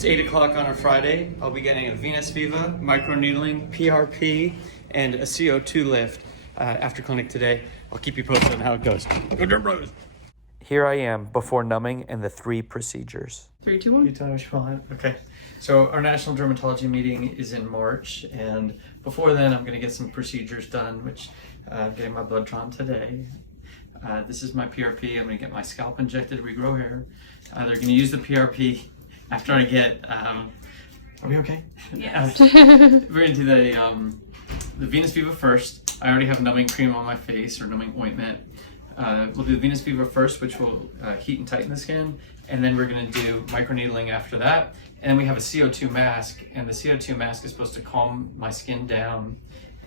It's 8 o'clock on a Friday. I'll be getting a Venus Viva, microneedling, PRP, and a CO2 lift after clinic today. I'll keep you posted on how it goes. Go Derm Bros! Here I am before numbing and the 3 procedures. 3, 2, 1. You tell me what you want. Okay. So our national dermatology meeting is in March, and before then I'm going to get some procedures done, which I'm getting my blood drawn today. This is my PRP. I'm going to get my scalp injected to regrow hair. They're going to use the PRP after I get, are we okay? Yes. We're going to do the Venus Viva first. I already have numbing cream on my face, or numbing ointment. We'll do the Venus Viva first, which will heat and tighten the skin, and then we're going to do microneedling after that. And then we have a CO2 mask, and the CO2 mask is supposed to calm my skin down.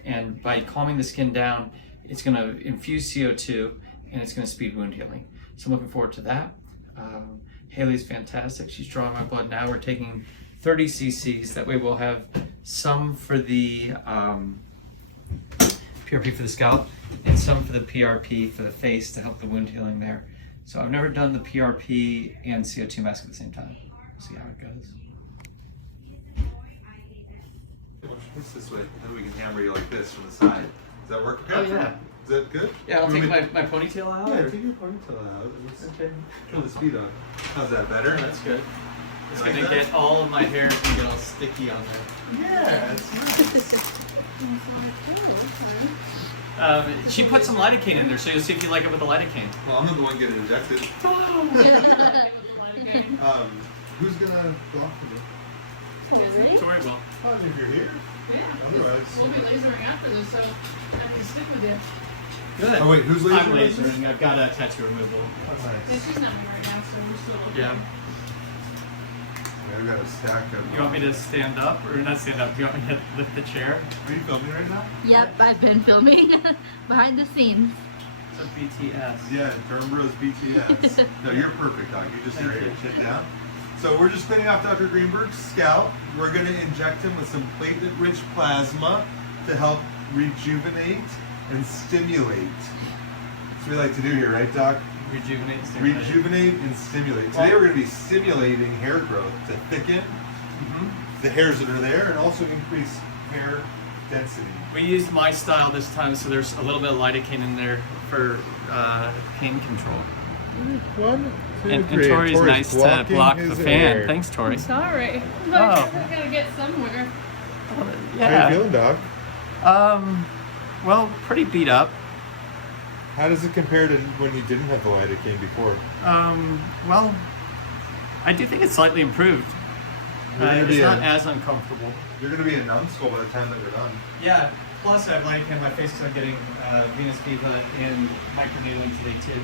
And by calming the skin down, it's going to infuse CO2, and it's going to speed wound healing. So I'm looking forward to that. Haley's fantastic. She's drawing my blood now. We're taking 30 cc's. That way we'll have some for the PRP for the scalp and some for the PRP for the face to help the wound healing there. So I've never done the PRP and CO2 mask at the same time. We'll see how it goes. This way, then we can hammer you like this from the side. Does that work? Oh yeah. Is that good? Yeah, I'll take my ponytail out. Yeah, or? take your ponytail out. Okay. Turn the speed on. How's that better? That's good. It's like gonna that? get all of my hair and get all sticky on there. Yeah, it's nice. She put some lidocaine in there, so you'll see if you like it with the lidocaine. Well, I'm not the one getting injected. Who's gonna block for me? Tori will. Oh, if you're here? Yeah. Otherwise. We'll be lasering after this, so I can stick with you. Good. Oh wait, who's I'm lasering? lasering. I've got a tattoo removal. Oh, Yeah, nice. she's not here right now, so we're still. Yeah. I've got a stack of. You want me to stand up, or not stand up? Do you want me to lift the chair? Are you filming right now? Yep, I've been filming behind the scenes. It's a BTS. Yeah, Derm Bros BTS. No, you're perfect, Doc. You just Thank lay you. your shit down. So we're just cleaning off Dr. Greenberg's scalp. We're going to inject him with some platelet-rich plasma to help rejuvenate and stimulate. That's what we like to do here, right, Doc? Rejuvenate. And stimulate. Rejuvenate and stimulate. Today we're going to be stimulating hair growth to thicken the hairs that are there and also increase hair density. We used my style this time, so there's a little bit of lidocaine in there for pain control. One, two, And three. Tori's nice to blocking block the his fan. hair. Thanks, Tori. Sorry. But Oh. I gotta get somewhere. How you Yeah. feeling, Doc? Well, pretty beat up. How does it compare to when you didn't have the lidocaine before? Well, I do think it's slightly improved. You're gonna It's be not a- as uncomfortable. You're going to be a numbskull by the time that we're done. Yeah, plus I have lidocaine on my face because I'm getting Venus Viva and microneedling today too.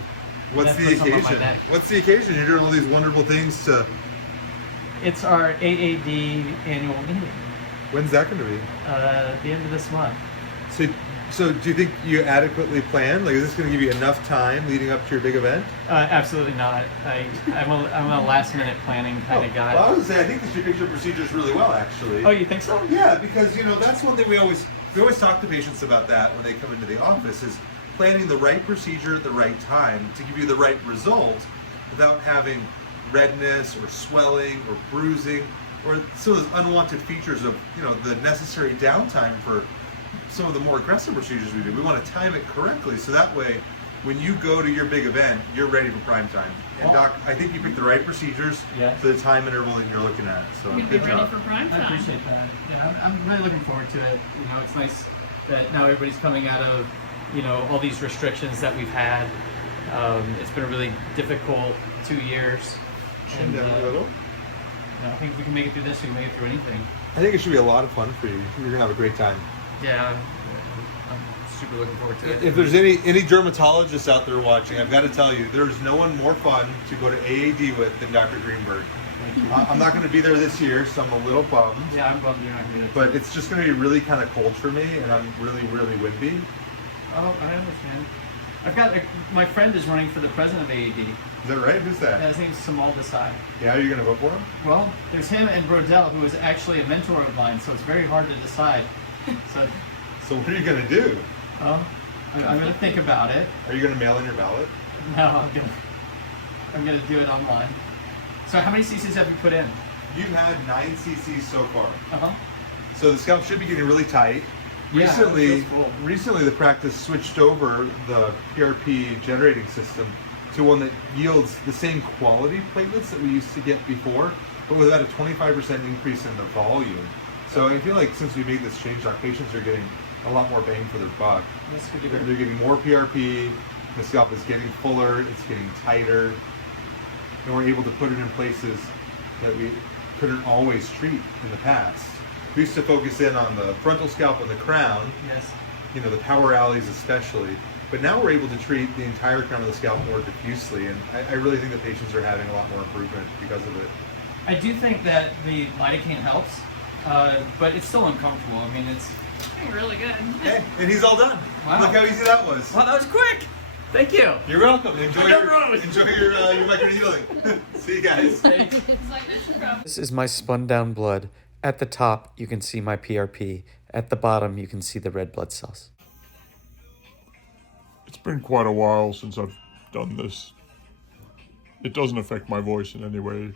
What's And the that puts some on my occasion? neck. What's the occasion? You're doing all these wonderful things to... It's our AAD annual meeting, When's that going to be? the end of this month. So do you think you adequately plan? Like, is this going to give you enough time leading up to your big event? Absolutely not. I'm a last minute planning kind of guy. Well, I would say I think this should picture procedures really well, actually. Oh, you think so? Yeah, because that's one thing we always talk to patients about that when they come into the office is planning the right procedure at the right time to give you the right result without having redness or swelling or bruising or some of those unwanted features of the necessary downtime for some of the more aggressive procedures we do. We want to time it correctly so that way when you go to your big event, you're ready for prime time. And Doc, I think you picked the right procedures for the time interval that you're looking at. So You'd be good ready job. for prime I time. appreciate that. Yeah, I'm really looking forward to it. It's nice that now everybody's coming out of, all these restrictions that we've had. It's been a really difficult 2 years. Chin down a little. I think if we can make it through this, we can make it through anything. I think it should be a lot of fun for you. You're gonna have a great time. Yeah, I'm super looking forward to it. If there's any dermatologists out there watching, I've got to tell you, there's no one more fun to go to AAD with than Dr. Greenberg. I'm not going to be there this year, so I'm a little bummed. Yeah, I'm bummed you're not going to be there. But it's just going to be really kind of cold for me, and I'm really, really wimpy. Oh, I understand. I've got my friend is running for the president of AAD. Is that right? Who's that? Yeah, his name's Samal Desai. Yeah, are you going to vote for him? Well, there's him and Brodell, who is actually a mentor of mine, so it's very hard to decide. So what are you going to do? I'm going to think about it. Are you going to mail in your ballot? No, I'm gonna do it online. So how many cc's have you put in? you've had 9 cc's so far. Uh-huh. So the scalp should be getting really tight. Yeah, Recently, that's cool. recently the practice switched over the PRP generating system to one that yields the same quality platelets that we used to get before, but with about a 25% increase in the volume. So I feel like since we made this change, our patients are getting a lot more bang for their buck. That's good to They're hear. getting more PRP, the scalp is getting fuller, it's getting tighter, and we're able to put it in places that we couldn't always treat in the past. We used to focus in on the frontal scalp and the crown, Yes. you know, the power alleys especially, but now we're able to treat the entire crown of the scalp more diffusely, and I really think that patients are having a lot more improvement because of it. I do think that the lidocaine helps, but it's still uncomfortable. I mean, it's... Really good. Okay, and he's all done. Wow. Look how easy that was. Wow, that was quick! Thank you! You're welcome. Enjoy I never always- your microneedling. See you guys. It's like this is This is my spun down blood. At the top, you can see my PRP. At the bottom, you can see the red blood cells. It's been quite a while since I've done this. It doesn't affect my voice in any way.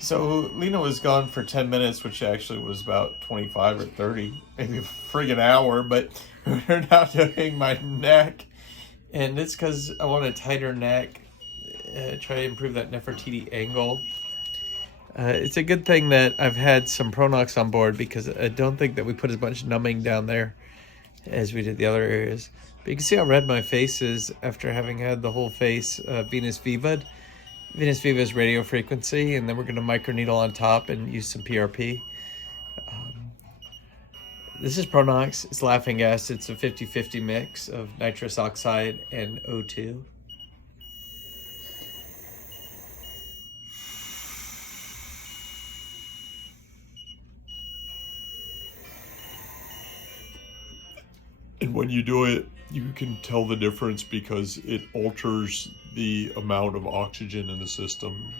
So Lena was gone for 10 minutes, which actually was about 25 or 30, maybe a friggin' hour, but we're now doing my neck. And it's because I want a tighter neck, try to improve that Nefertiti angle. It's a good thing that I've had some ProNox on board because I don't think that we put as much numbing down there as we did the other areas. But you can see how red my face is after having had the whole face Venus Viva. Venus Viva is radiofrequency, and then we're going to microneedle on top and use some PRP. This is ProNox. It's laughing gas. It's a 50-50 mix of nitrous oxide and O2. And when you do it, you can tell the difference because it alters the amount of oxygen in the system.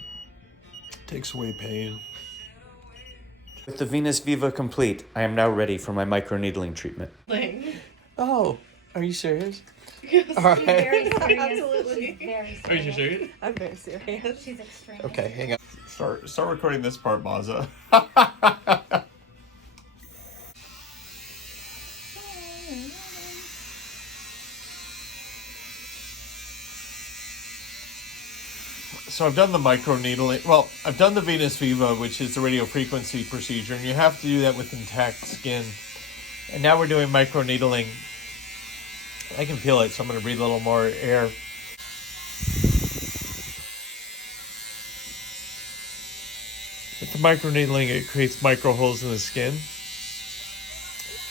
Takes away pain. With the Venus Viva complete, I am now ready for my microneedling treatment. Oh, are you serious? All right. Very serious. Absolutely. She's very serious. Are you serious? I'm very serious. She's extreme. Okay, hang on. Start recording this part, Maza. So I've done the microneedling. Well, I've done the Venus Viva, which is the radiofrequency procedure, and you have to do that with intact skin. And now we're doing microneedling. I can feel it, so I'm going to breathe a little more air. With the microneedling, it creates micro holes in the skin.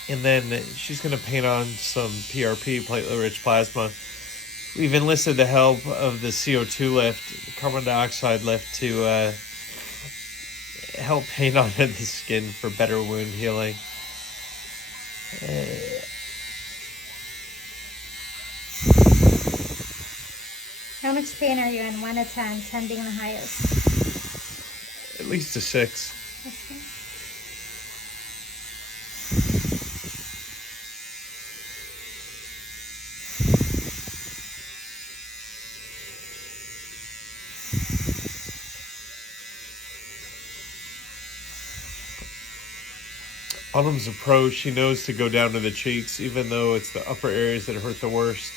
And then she's going to paint on some PRP, platelet-rich plasma. We've enlisted the help of the CO2 lift, carbon dioxide lift, to help paint on the skin for better wound healing. How much pain are you in? 1 to 10, 10 being the highest. At least a 6. Okay. Autumn's a pro. She knows to go down to the cheeks, even though it's the upper areas that hurt the worst,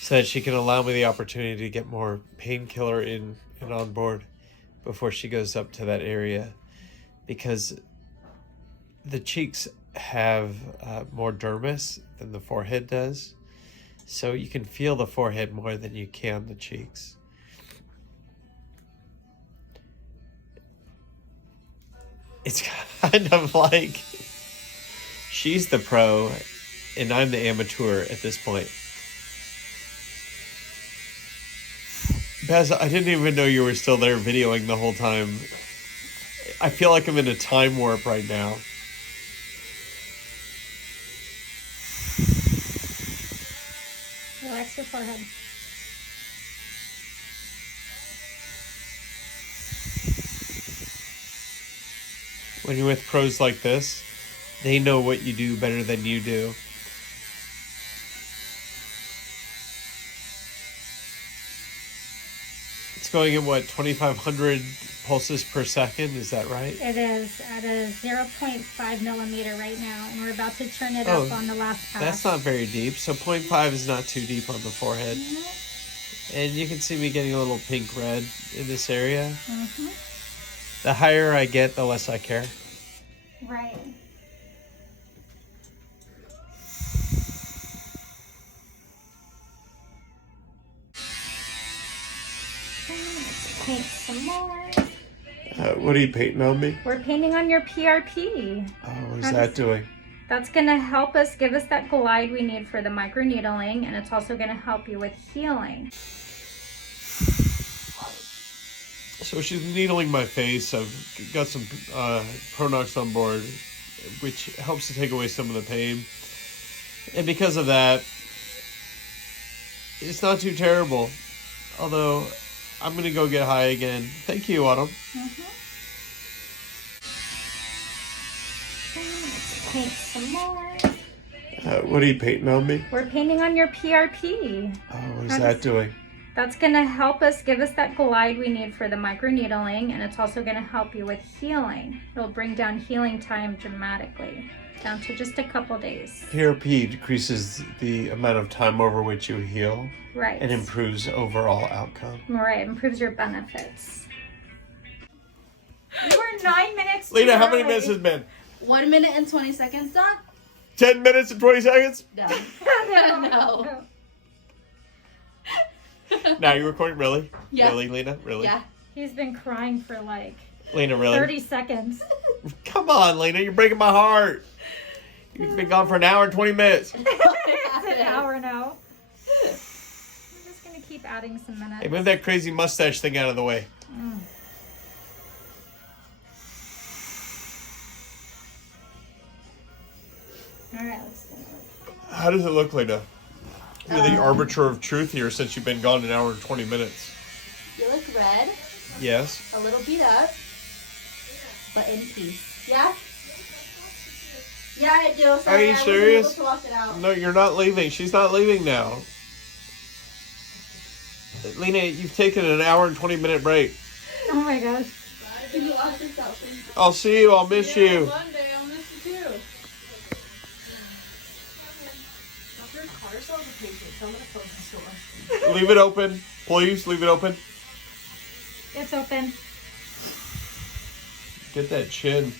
so that she can allow me the opportunity to get more painkiller in and on board before she goes up to that area, because the cheeks have more dermis than the forehead does, so you can feel the forehead more than you can the cheeks. It's kind of like she's the pro and I'm the amateur at this point. Baz, I didn't even know you were still there videoing the whole time. I feel like I'm in a time warp right now. Relax your forehead. When you're with pros like this, they know what you do better than you do. It's going at what, 2,500 pulses per second? Is that right? It is at a 0.5 millimeter right now, and we're about to turn it up on the last pass. That's not very deep. So 0.5 is not too deep on the forehead. And you can see me getting a little pink red in this area. The higher I get, the less I care. Right. Let's paint some more. What are you painting on me? We're painting on your PRP. Oh, what is that doing? That's going to help us give us that glide we need for the microneedling, and it's also going to help you with healing. So she's needling my face. I've got some ProNox on board, which helps to take away some of the pain. And because of that, it's not too terrible. Although, I'm going to go get high again. Thank you, Autumn. Let's paint some more. What are you painting on me? We're painting on your PRP. Oh, what is that doing? That's going to help us give us that glide we need for the microneedling, and it's also going to help you with healing. It'll bring down healing time dramatically, down to just a couple days. PRP decreases the amount of time over which you heal. Right. And improves overall outcome. Right, improves your benefits. You were 9 minutes. Lena, how many minutes has it been? 1 minute and 20 seconds, Doc? 10 minutes and 20 seconds? No. No. Now you're recording? Really? Yeah. Really, Lena? Really? Yeah. He's been crying for like Lena, really? 30 seconds. Come on, Lena, you're breaking my heart. You've been gone for an hour and 20 minutes. It's an hour now. I'm just going to keep adding some minutes. Hey, move that crazy mustache thing out of the way. All right, let's do it. How does it look, Lena? You're the arbiter of truth here since you've been gone an hour and 20 minutes. You look red, Yes? a little beat up, but in peace. Yeah? Yeah, I do. Sorry, Are you I serious? wasn't able to walk it out. No, you're not leaving. She's not leaving now. Lena, you've taken an hour and 20 minute break. Oh my gosh. Can you walk this out, please? I'll see you. I'll miss you. Monday, I'll miss you too. Your car sells a patient, so I'm gonna close the store. Leave it open. Please, leave it open. It's open. Get that chin.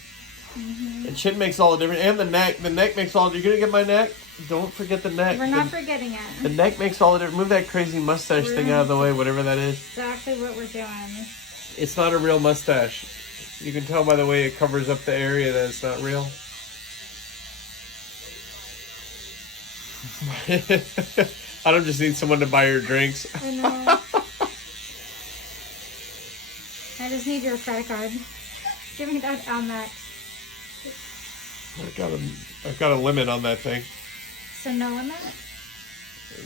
The chin makes all the difference. And the neck. The neck makes all the... You're going to get my neck? Don't forget the neck. We're not forgetting it. The neck makes all the difference. Move that crazy mustache thing out of the way, whatever that is. Exactly what we're doing. It's not a real mustache. You can tell by the way it covers up the area that it's not real. I don't just need someone to buy your drinks. I know. I just need your credit card. Give me that on that. I've got a limit on that thing. So no limit?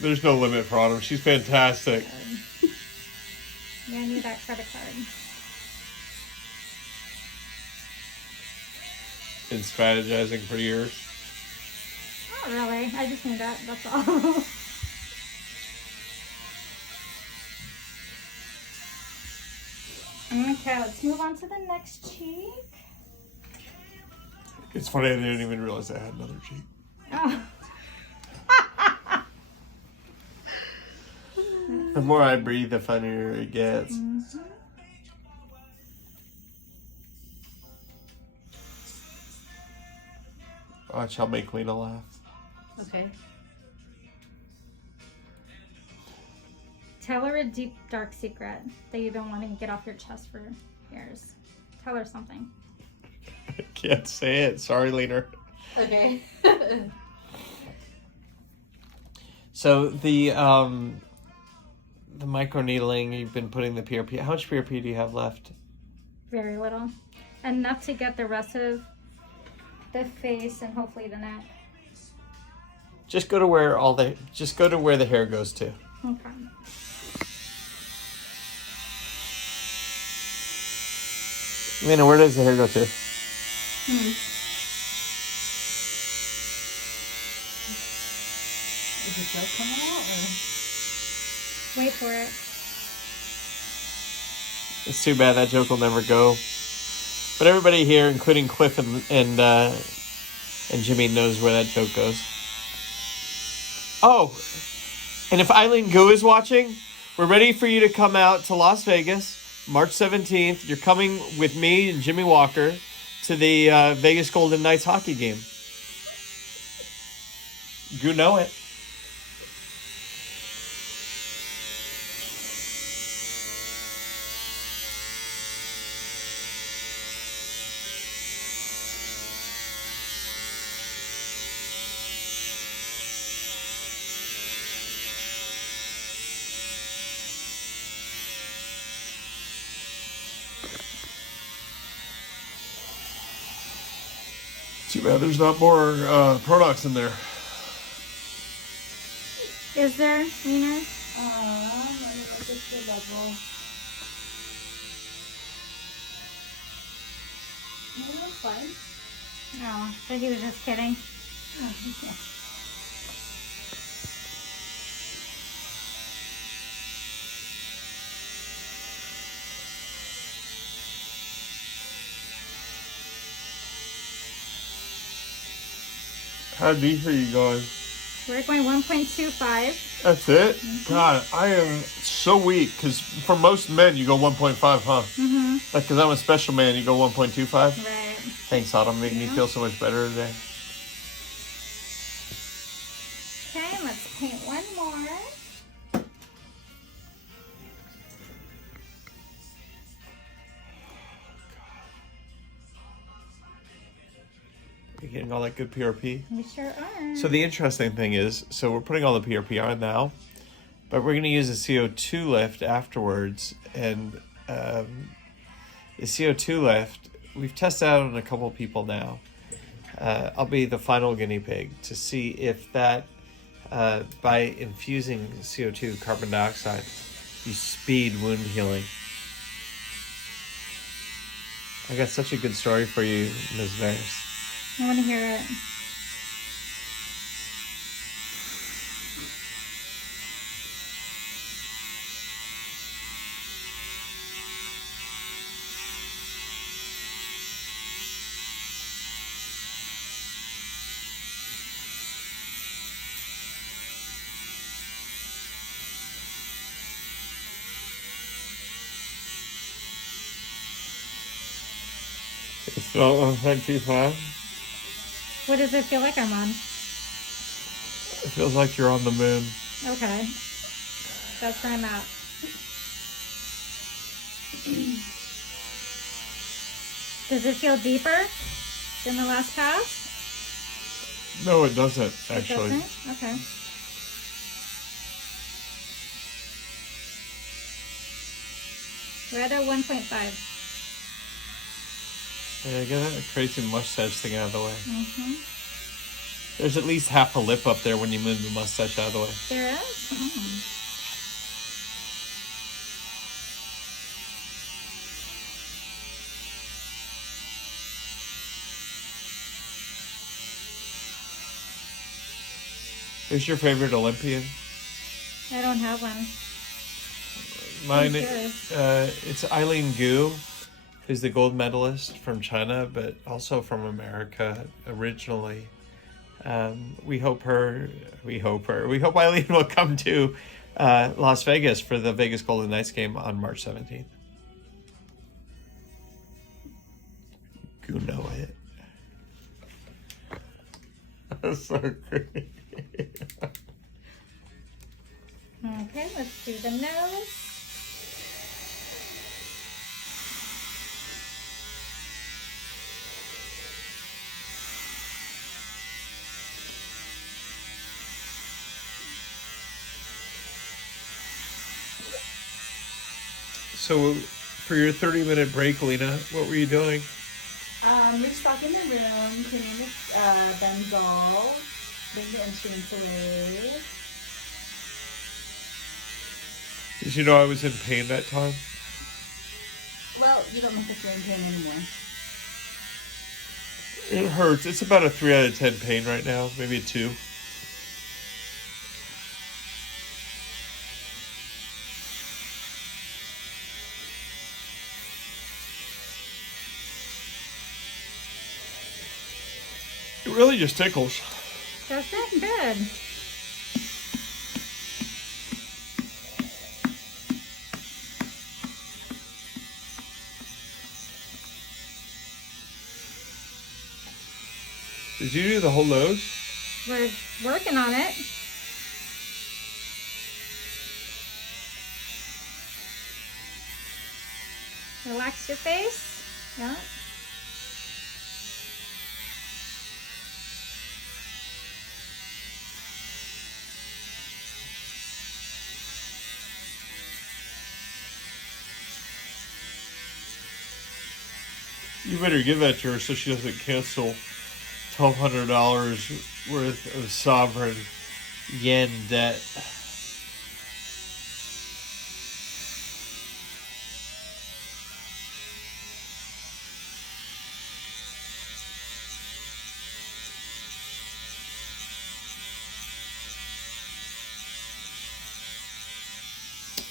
There's no limit for Autumn. She's fantastic. Yeah, I need that credit card. Been strategizing for years. Not really. I just need that. That's all. Okay, let's move on to the next cheek. It's funny, I didn't even realize I had another cheek. Oh. The more I breathe, the funnier it gets. Watch, I'll make Lena laugh. Okay. Tell her a deep, dark secret that you've been wanting to get off your chest for years. Tell her something. I can't say it. Sorry, Lena. Okay. So the microneedling, you've been putting the PRP. How much PRP do you have left? Very little. Enough to get the rest of the face and hopefully the neck. Just go to where the hair goes to. Okay. Lena, where does the hair go to? Is it just coming out or? Wait for it. It's too bad that joke will never go. But everybody here, including Cliff and Jimmy, knows where that joke goes. Oh, and if Eileen Gu is watching, we're ready for you to come out to Las Vegas, March 17th. You're coming with me and Jimmy Walker to the Vegas Golden Knights hockey game. You know it. Too bad there's not more ProNox in there. Is there, Nina? Let me look at the level. It was fine. No, so he was just kidding. Oh, okay. How deep are you going? We're going 1.25. That's it? God, I am so weak because for most men you go 1.5, huh? Mm-hmm. Like, because I'm a special man, you go 1.25? Right. Thanks, Autumn. Making me feel so much better today. Okay, let's paint one more. You're getting all that good PRP. We sure are. So the interesting thing is, so we're putting all the PRP on now, but we're going to use a CO2 lift afterwards. And the CO2 lift, we've tested out on a couple people now. I'll be the final guinea pig to see if that, by infusing CO2 carbon dioxide, you speed wound healing. I got such a good story for you, Ms. Nurse. I want to hear it. It's not 125. What does it feel like I'm on? It feels like you're on the moon. Okay. That's where I'm at. Does it feel deeper than the last pass? No, it doesn't, It actually. doesn't? Okay. We're at a 1.5. Yeah, get that crazy mustache thing out of the way. Mm-hmm. There's at least half a lip up there when you move the mustache out of the way. There is? Mm. Who's your favorite Olympian? I don't have one. Mine, Who's it's Eileen Gu, who's the gold medalist from China, but also from America originally. We hope Eileen will come to Las Vegas for the Vegas Golden Knights game on March 17th. You know it. That's so great. Okay, let's do the nose. So, for your 30-minute break, Lena, what were you doing? Restocking the room, cleaning the benzol, bring the instruments away. Did you know I was in pain that time? Well, you don't look like you're in pain anymore. It hurts. It's about a 3 out of 10 pain right now, maybe a 2. It really just tickles. Does it? Good. Did you do the whole nose? We're working on it. Relax your face. Yeah. You better give that to her so she doesn't cancel $1,200 worth of sovereign yen debt.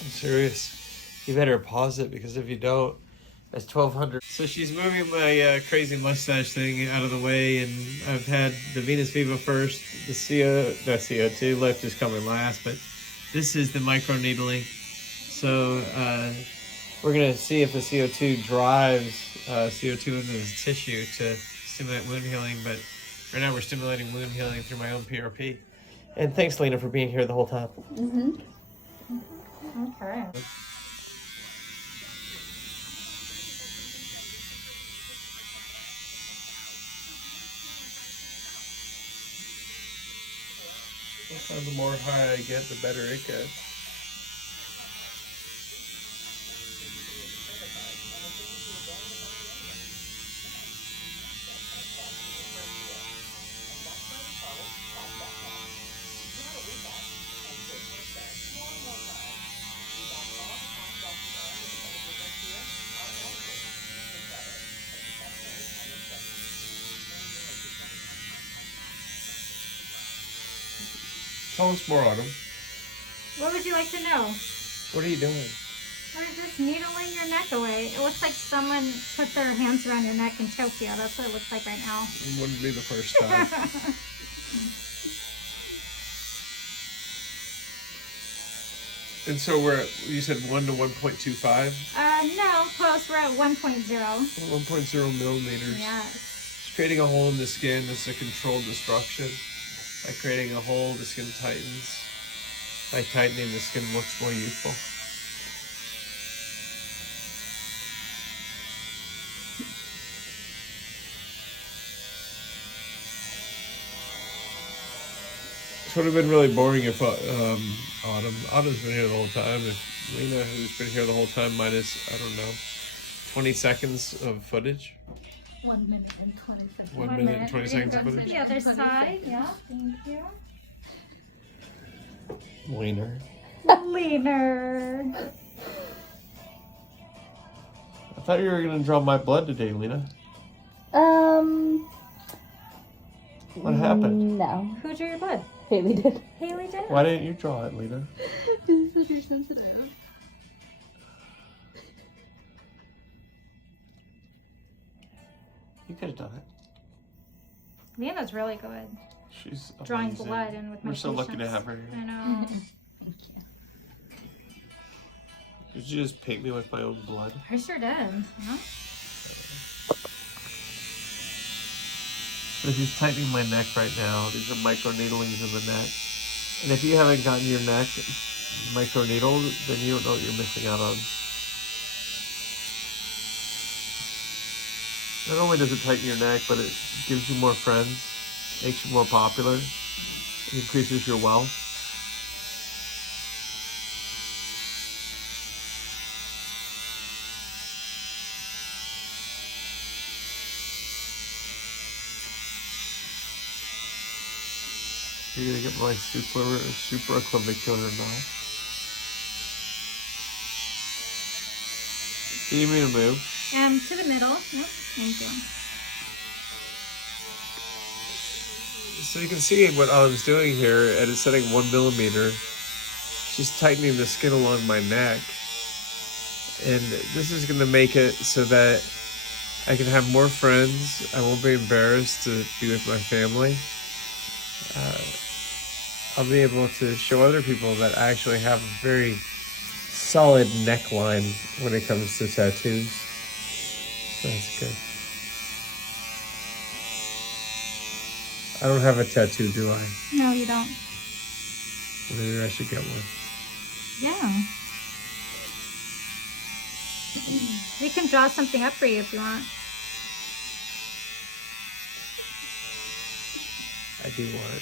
I'm serious. You better pause it, because if you don't, that's $1,200. So she's moving my crazy mustache thing out of the way, and I've had the Venus Viva first. The CO2 Lift is coming last, but this is the microneedling. So we're gonna see if the CO2 drives CO2 into the tissue to stimulate wound healing. But right now we're stimulating wound healing through my own PRP. And thanks, Lena, for being here the whole time. Mm-hmm. Okay. The more high I get, the better it gets. Tell us more, Autumn. What would you like to know? What are you doing? We're just needling your neck away. It looks like someone put their hands around your neck and choked you. That's what it looks like right now. It wouldn't be the first time. And so we're at, you said 1 to 1.25? No, close. We're at 1.0. 1.0 millimeters. Yes. It's creating a hole in the skin. This is a controlled destruction. By creating a hole, the skin tightens. By tightening, the skin looks more youthful. This would have been really boring if Autumn's been here the whole time. If Lena, who's been here the whole time, minus, I don't know, 20 seconds of footage. 1 minute and 20 seconds. 1 minute and 20 seconds of footage. The other side. Yeah. Thank you. Wiener. Leaner. I thought you were going to draw my blood today, Lena. What happened? No. Who drew your blood? Haley did. Haley did. Why didn't you draw it, Lena? Because you're sensitive. You could have done it. Lena's really good. She's Drawing amazing. blood and with my We're so lucky to patients. have her I here. know. Thank you. Did you just paint me with my own blood? I sure did. Yeah. So she's tightening my neck right now. These are microneedlings in the neck. And if you haven't gotten your neck microneedled, then you don't know what you're missing out on. Not only does it tighten your neck, but it gives you more friends, makes you more popular, it increases your wealth. You're gonna get my supraclavicular now. Do you mean to move? To the middle. Yep. Thank you. So you can see what Autumn's doing here, and it's setting 1 millimeter. She's tightening the skin along my neck. And this is gonna make it so that I can have more friends. I won't be embarrassed to be with my family. I'll be able to show other people that I actually have a very solid neckline when it comes to tattoos. So that's good. I don't have a tattoo, do I? No, you don't. Maybe I should get one. Yeah. We can draw something up for you if you want. I do want it.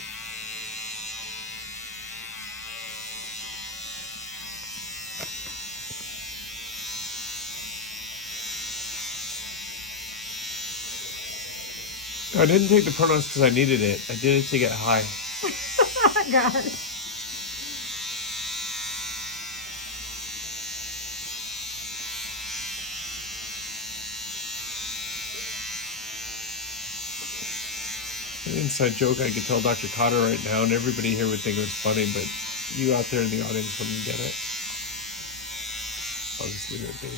I didn't take the ProNox because I needed it. I did it to get high. God. An inside joke I could tell Dr. Cotter right now, and everybody here would think it was funny, but you out there in the audience wouldn't get it. I'll just leave it be.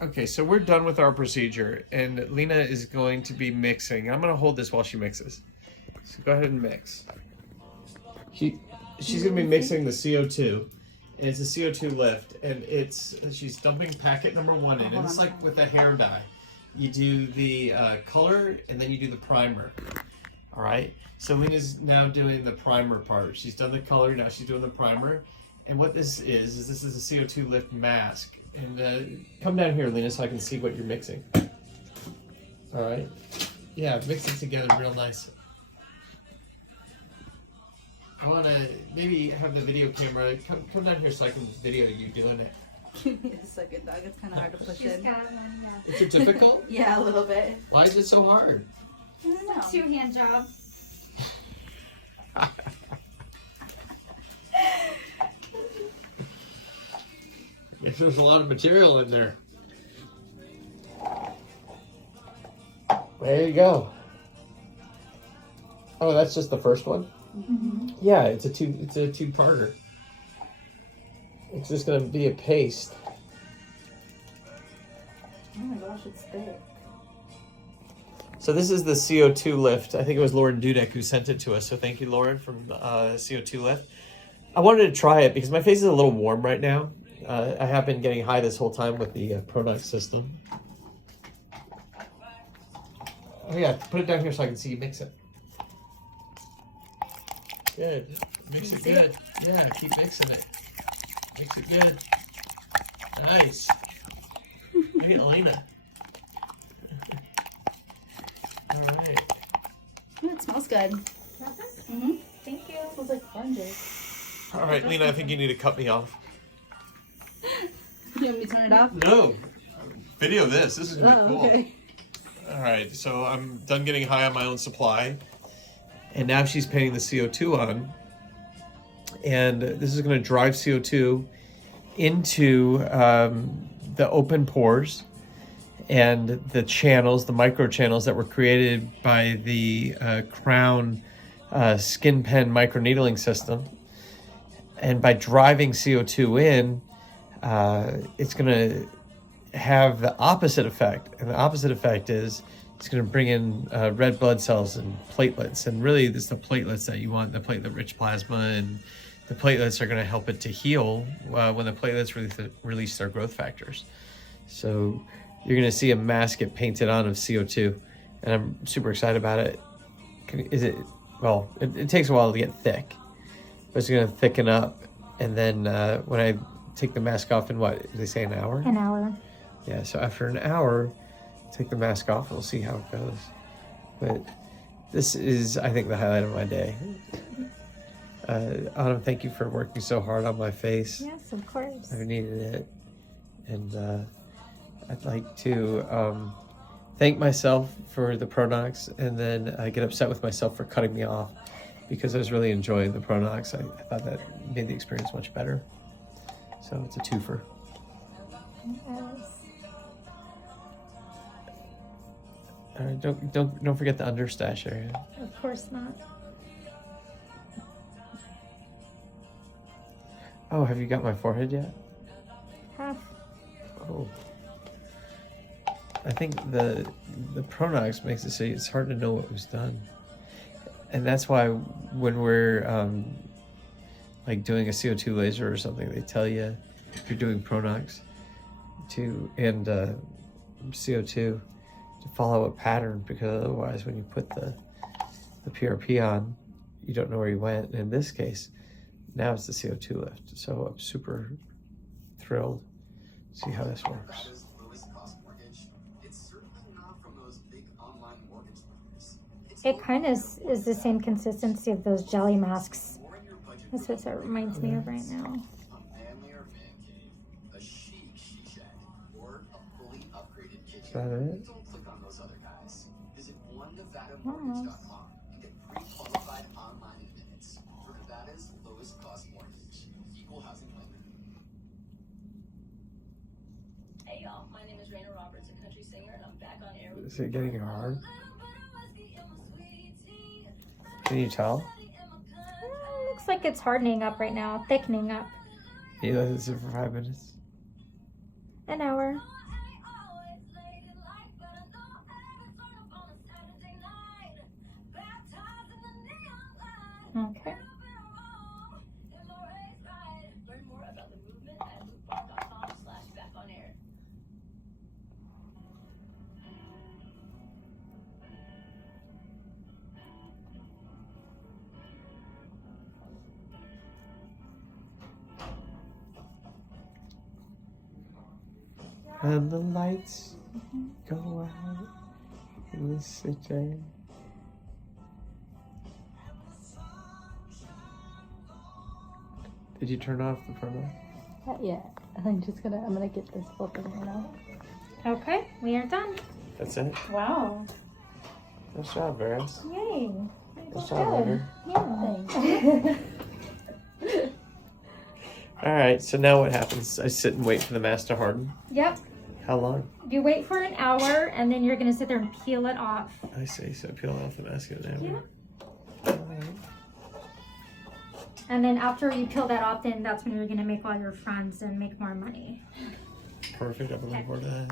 Okay, so we're done with our procedure, and Lena is going to be mixing. I'm going to hold this while she mixes. So go ahead and mix. She's going to be mixing the CO2, and it's a CO2 lift, and she's dumping packet number 1 in. And it's like with a hair dye. You do the color, and then you do the primer. All right? So Lena's now doing the primer part. She's done the color, now she's doing the primer. And what this is this is a CO2 Lift Mask. And come down here, Lena, so I can see what you're mixing. All right. Yeah, mix it together real nice. I want to maybe have the video camera come down here so I can video you doing it. Give me a second, dog. It's kind of hard to push in. Is it difficult? Yeah, a little bit. Why is it so hard? I don't know. Two-hand job. There's a lot of material in there. There you go. Oh, that's just the first one? Mm-hmm. Yeah, it's a two-parter. It's just gonna be a paste. Oh my gosh, it's thick. So this is the CO2 lift. I think it was Lauren Dudek who sent it to us. So thank you, Lauren, from CO2 lift. I wanted to try it because my face is a little warm right now. I have been getting high this whole time with the ProNox system. Oh yeah, put it down here so I can see you mix it. Good. Mix it good. Yeah, keep mixing it. Mix it good. Nice. Look at Lena. All right. Ooh, it smells good. Mm-hmm. Thank you. It smells like sponges. All right, Lena, I think you need to cut me off. You want me to turn it off? No. Video this. This is going to be cool. Okay. All right, so I'm done getting high on my own supply. And now she's painting the CO2 on. And this is going to drive CO2 into the open pores and the channels, the microchannels that were created by the Crown SkinPen microneedling system. And by driving CO2 in, it's going to have the opposite effect. And the opposite effect is it's going to bring in red blood cells and platelets. And really, it's the platelets that you want, the platelet-rich plasma. And the platelets are going to help it to heal when the platelets release their growth factors. So you're going to see a mask get painted on of CO2. And I'm super excited about it. Well, it takes a while to get thick. But it's going to thicken up. And then when I take the mask off in what, did they say an hour? An hour. Yeah, so after an hour, take the mask off and we'll see how it goes. But this is, I think, the highlight of my day. Autumn, thank you for working so hard on my face. Yes, of course. I've needed it. And I'd like to thank myself for the ProNox, and then I get upset with myself for cutting me off because I was really enjoying the ProNox. I thought that made the experience much better. So it's a twofer. Yes. All right, don't forget the understash area. Of course not. Oh, have you got my forehead yet? Half. Oh. I think the ProNox makes it so it's hard to know what was done. And that's why when we're like doing a CO2 laser or something, they tell you if you're doing ProNox and CO2 to follow a pattern, because otherwise when you put the PRP on, you don't know where you went. In this case, now it's the CO2 lift. So I'm super thrilled to see how this works. It kind of is the same consistency of those jelly masks. That's what it reminds me of right now. Is that it? Almost. Hey y'all, my name is Raina Roberts, a country singer, and I'm back on air with Is it getting hard? Can you tell? Looks like it's hardening up right now, thickening up. You let it sit for 5 minutes? An hour. Okay. learn more about the movement at loopbar.com/backonair. And the lights go out in the city. Did you turn off the ProNox? Not yet. I'm gonna get this open right now. Okay, we are done. That's it? Wow. Nice job, Varys. Yay. Nice job, Vader. Yeah. All right, so now what happens? I sit and wait for the mask to harden. Yep. How long? You wait for an hour and then you're gonna sit there and peel it off. I see, so peel off the mask in an hour. Yeah. All right. And then after you peel that off, then that's when you're gonna make all your friends and make more money. Perfect, I'm looking forward to that.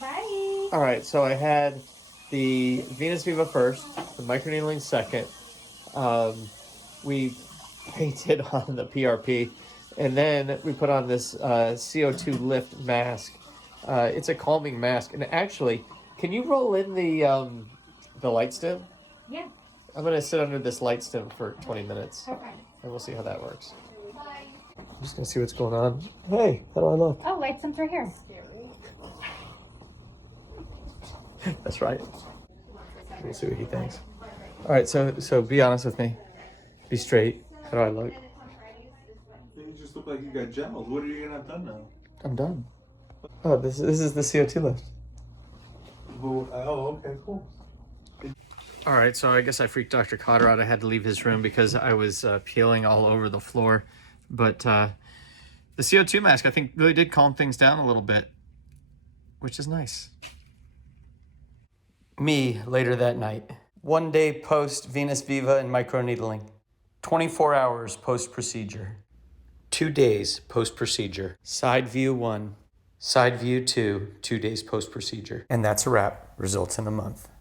Bye. All right, so I had the Venus Viva first, the microneedling second. We painted on the PRP, and then we put on this CO2 Lift Mask. It's a calming mask, and actually, can you roll in the light stem? Yeah. I'm gonna sit under this light stem for 20 minutes, Okay. and we'll see how that works. I'm just gonna see what's going on. Hey, how do I look? Oh, light stem's right here. That's right. We'll see what he thinks. All right, so be honest with me. Be straight. How do I look? You just look like you got gelled. What are you gonna have done now? I'm done. Oh, this is the CO2 lift. Oh, okay, cool. All right, so I guess I freaked Dr. Cotter out. I had to leave his room because I was peeling all over the floor. But the CO2 mask, I think, really did calm things down a little bit, which is nice. Me, later that night. 1 day post Venus Viva and microneedling. 24 hours post-procedure. 2 days post-procedure. Side view 1. Side view 2, 2 days post-procedure. And that's a wrap. Results in a month.